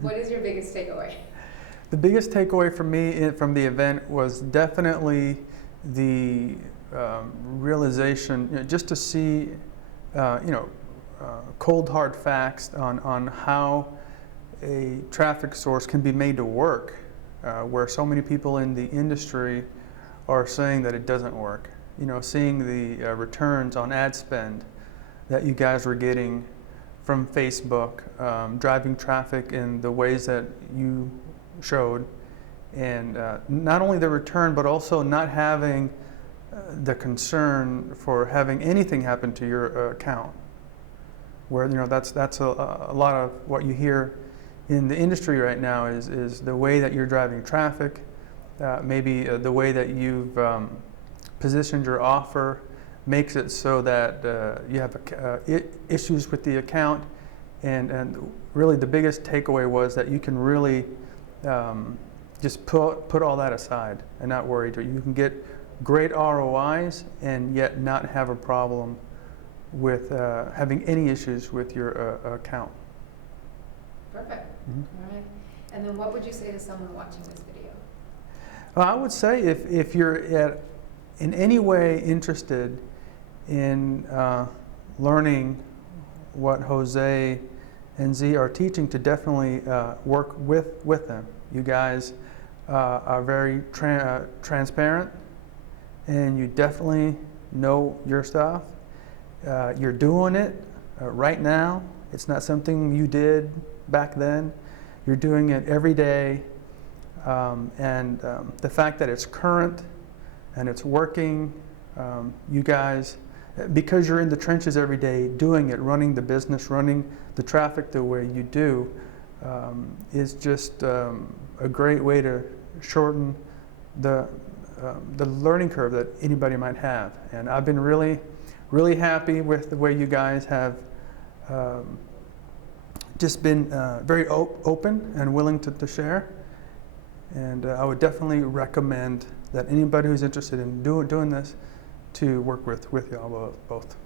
What is your biggest takeaway? The biggest takeaway for me from the event was definitely the realization, just to see, cold hard facts on how a traffic source can be made to work, where so many people in the industry are saying that it doesn't work. Seeing the returns on ad spend that you guys were getting from Facebook, driving traffic in the ways that you showed, and not only the return, but also not having the concern for having anything happen to your account. Where that's a lot of what you hear in the industry right now is the way that you're driving traffic, maybe the way that you've positioned your offer makes it so that you have issues with the account, and really the biggest takeaway was that you can really just put all that aside and not worry. You can get great ROIs and yet not have a problem with having any issues with your account. Perfect. All right. And then what would you say to someone watching this video? Well, I would say if you're in any way interested in learning what Jose and Z are teaching, to definitely work with them. You guys are very transparent, and you definitely know your stuff. You're doing it right now. It's not something you did back then. You're doing it every day, and the fact that it's current and it's working, you guys, because you're in the trenches every day doing it, running the business, running the traffic the way you do, is just a great way to shorten the learning curve that anybody might have. And I've been really happy with the way you guys have just been very open and willing to share. And I would definitely recommend that anybody who's interested in doing this to work with y'all both.